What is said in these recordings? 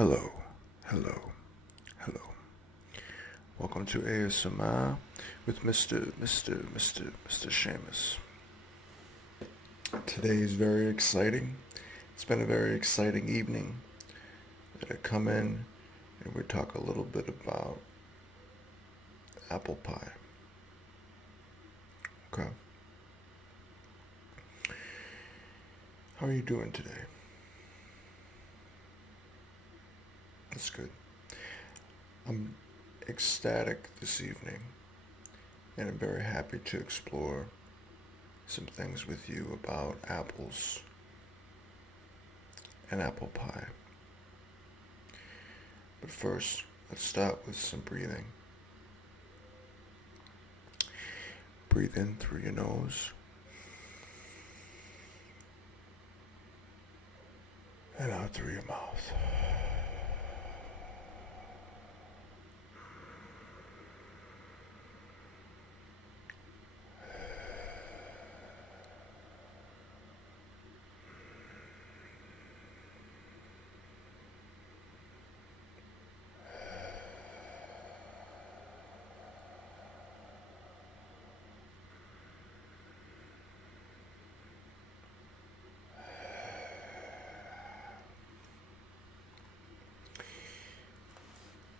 Hello, hello, hello. Welcome to ASMR with Mr. Seamus. Today is very exciting. It's been a very exciting evening that I come in and we talk a little bit about apple pie. Okay. How are you doing today? That's good. I'm ecstatic this evening, and I'm very happy to explore some things with you about apples and apple pie. But first, let's start with some breathing. Breathe in through your nose and out through your mouth.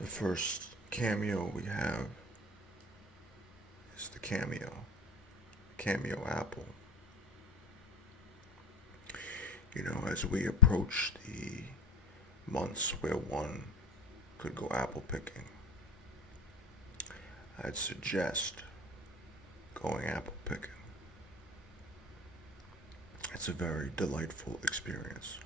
The first cameo we have is the Cameo apple. As we approach the months where one could go apple picking, I'd suggest going apple picking. It's a very delightful experience.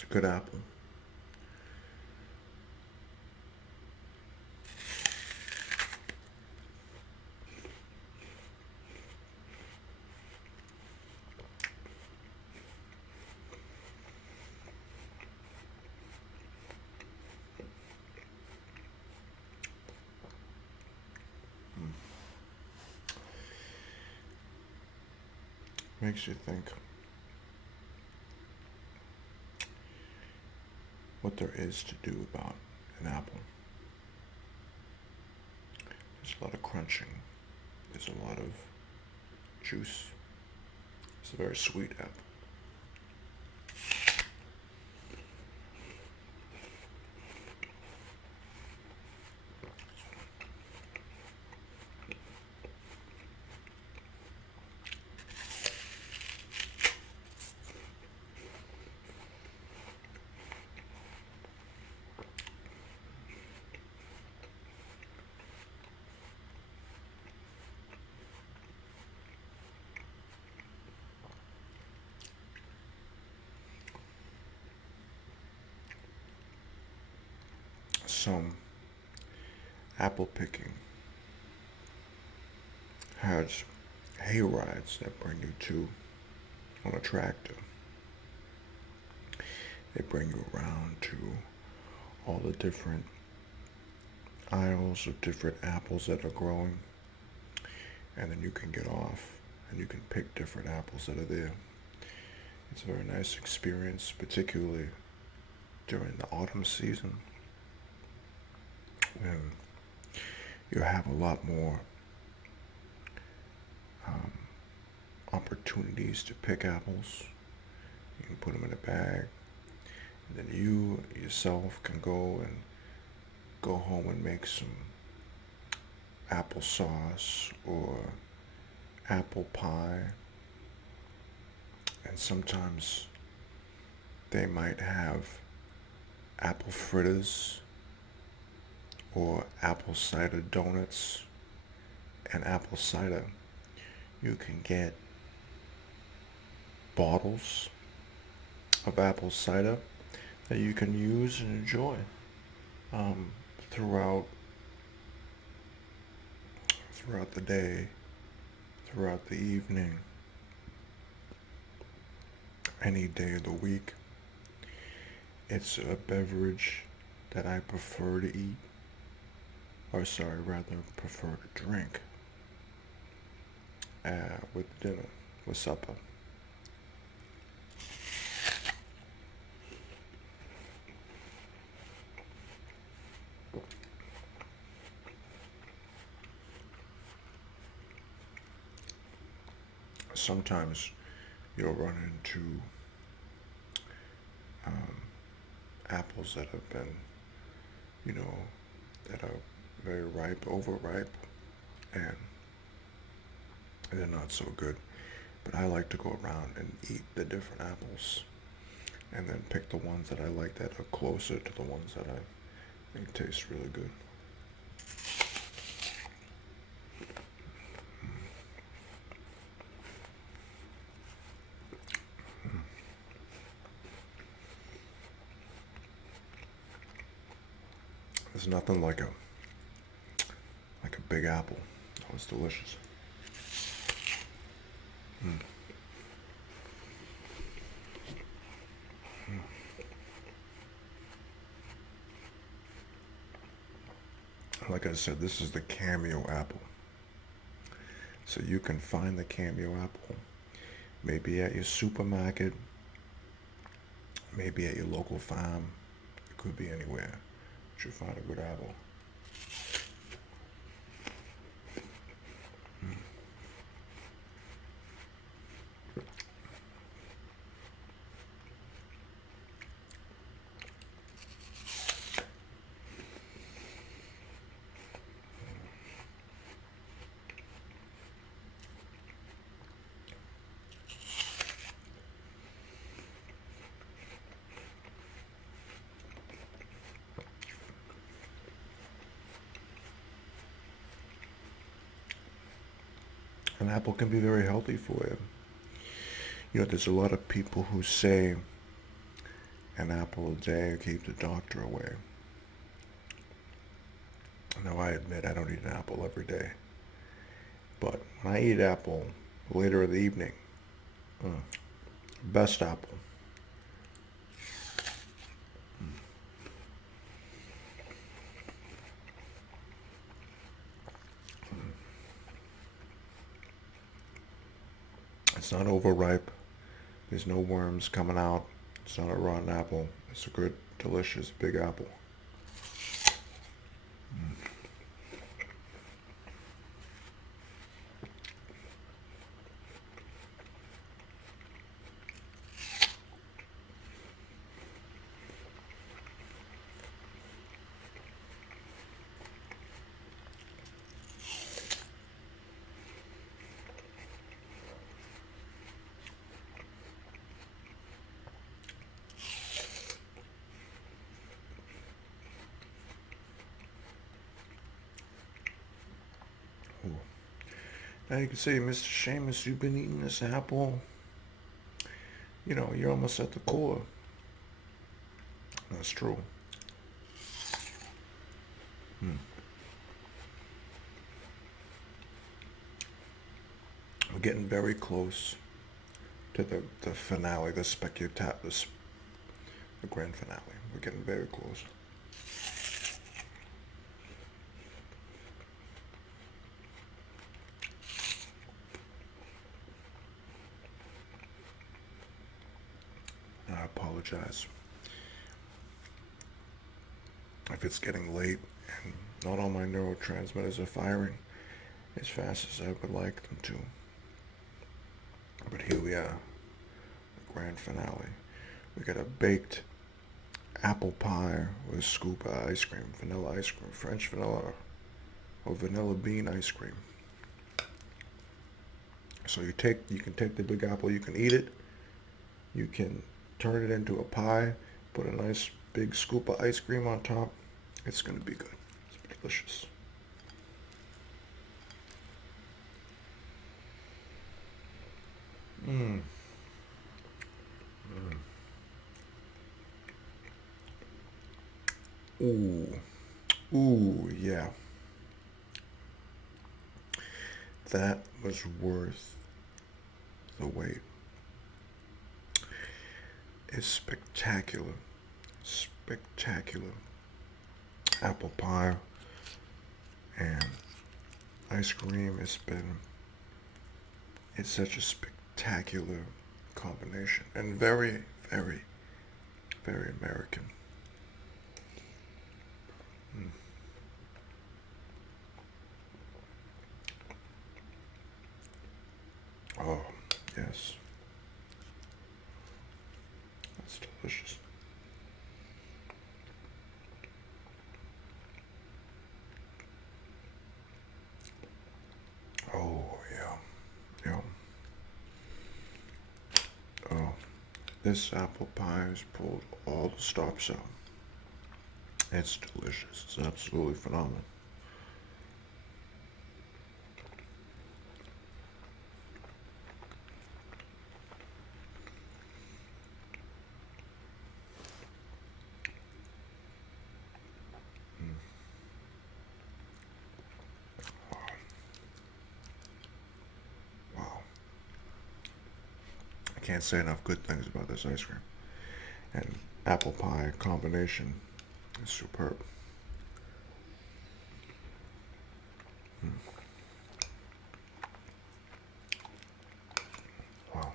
It's a good apple. Makes you think what there is to do about an apple. There's a lot of crunching. There's a lot of juice. It's a very sweet apple. So, apple picking has hay rides that bring you to on a tractor. They bring you around to all the different aisles of different apples that are growing, and then you can get off and you can pick different apples that are there. It's a very nice experience, particularly during the autumn season when you have a lot more opportunities to pick apples. You can put them in a bag, and then you yourself can go home and make some applesauce or apple pie. And sometimes they might have apple fritters or apple cider donuts. And apple cider, you can get bottles of apple cider that you can use and enjoy throughout the day, throughout the evening, any day of the week. It's a beverage that I prefer to eat, prefer to drink with dinner, with supper. Sometimes you'll run into apples that have been, that are very ripe, overripe, and they're not so good. But I like to go around and eat the different apples and then pick the ones that I like that are closer to the ones that I think taste really good. There's nothing like a big apple. Oh, it's delicious. Like I said, this is the Cameo apple. So you can find the Cameo apple maybe at your supermarket, maybe at your local farm. It could be anywhere. You'll find a good apple. An apple can be very healthy for you. There's a lot of people who say an apple a day will keep the doctor away. Now, I admit I don't eat an apple every day. But when I eat apple later in the evening, best apple. It's not overripe. There's no worms coming out. It's not a rotten apple. It's a good, delicious, big apple. Ooh. Now you can say, Mr. Seamus, you've been eating this apple. You're almost at the core. That's true. We're getting very close to the finale, the grand finale. We're getting very close. I apologize if it's getting late and not all my neurotransmitters are firing as fast as I would like them to. But here we are, the grand finale. We got a baked apple pie with scoop of ice cream, vanilla ice cream, French vanilla, or vanilla bean ice cream. So you can take the big apple, you can eat it, you can turn it into a pie, put a nice big scoop of ice cream on top. It's gonna be good. It's delicious. Mmm. Ooh. Ooh, yeah. That was worth the wait. It's spectacular. Spectacular. Apple pie and ice cream it's such a spectacular combination and very, very, very American. Mm. Oh, yes. That's delicious. Oh, yeah. Yeah. Oh, this apple pie has pulled all the stops out. It's delicious. It's absolutely phenomenal. Wow. I can't say enough good things about this ice cream. And apple pie combination is superb. Wow.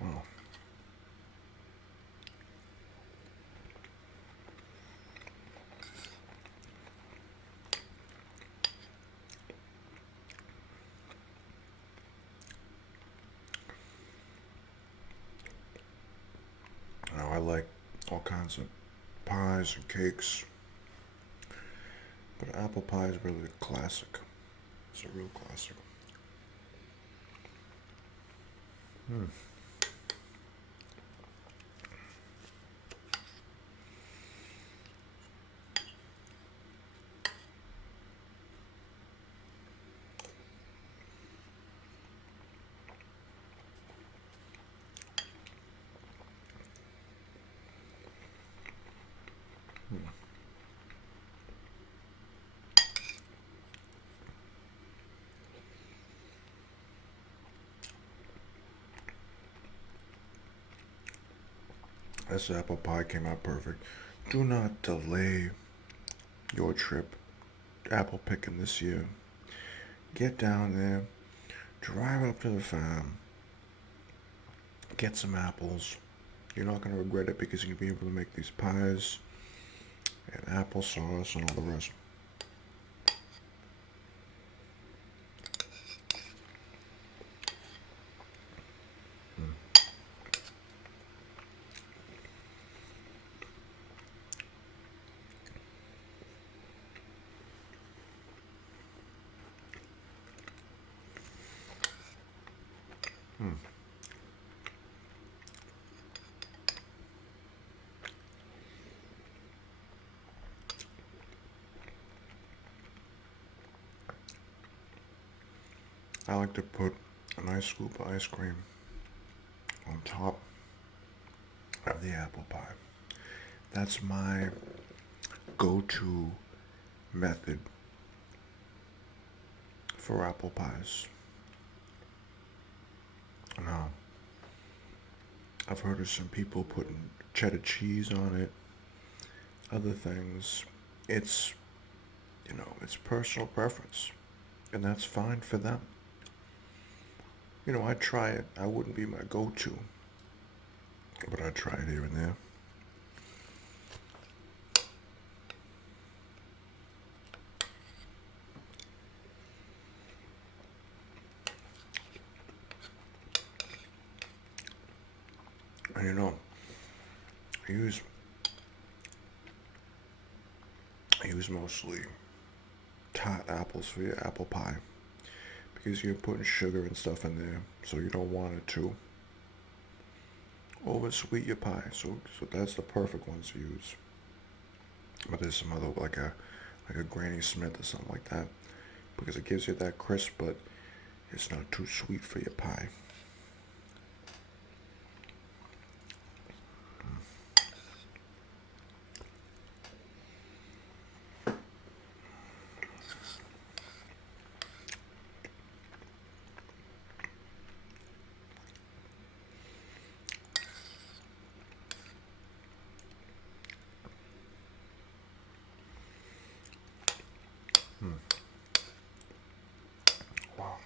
Wow. Now I like all kinds of pies and cakes, but apple pie is really a classic. It's a real classic. Mm. This apple pie came out perfect. Do not delay your trip apple picking this year. Get down there, drive up to the farm, get some apples. You're not going to regret it because you're going to be able to make these pies and applesauce and all the rest. Mm. I like to put a nice scoop of ice cream on top of the apple pie. That's my go-to method for apple pies. Now, I've heard of some people putting cheddar cheese on it, other things. It's, it's personal preference, and that's fine for them. I'd try it. I wouldn't be my go-to, but I'd try it here and there. And I use I use mostly tart apples for your apple pie because you're putting sugar and stuff in there, so you don't want it to oversweet your pie. So that's the perfect ones to use. But there's some other like a Granny Smith or something like that because it gives you that crisp, but it's not too sweet for your pie. Wow.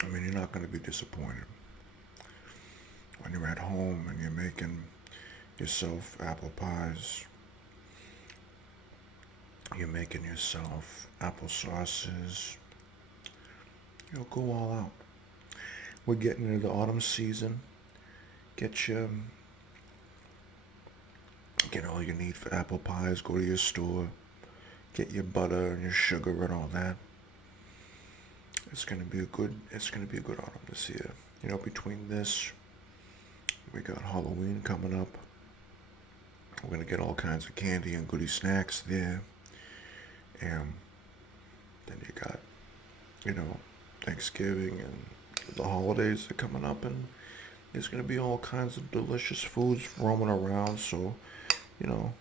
I mean, you're not going to be disappointed when you're at home and you're making yourself apple pies. You're making yourself apple sauces. You'll go all out. We're getting into the autumn season. Get your Get all you need for apple pies. Go to your store. Get your butter and your sugar and all that. It's gonna be a good autumn this year. Between this, we got Halloween coming up. We're gonna get all kinds of candy and goodie snacks there. And then you got, Thanksgiving and the holidays are coming up, and there's gonna be all kinds of delicious foods roaming around. So, you know,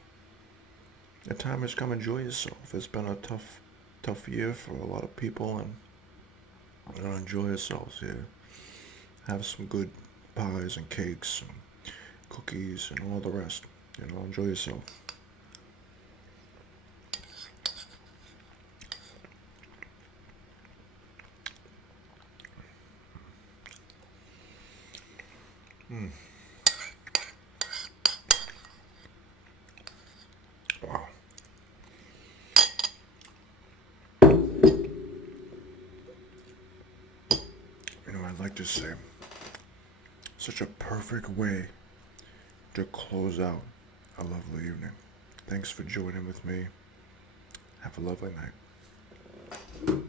the time has come. Enjoy yourself. It's been a tough year for a lot of people, and enjoy yourselves here. Have some good pies and cakes and cookies and all the rest. Enjoy yourself. Mm. Wow. I'd like to say, such a perfect way to close out a lovely evening. Thanks for joining with me. Have a lovely night.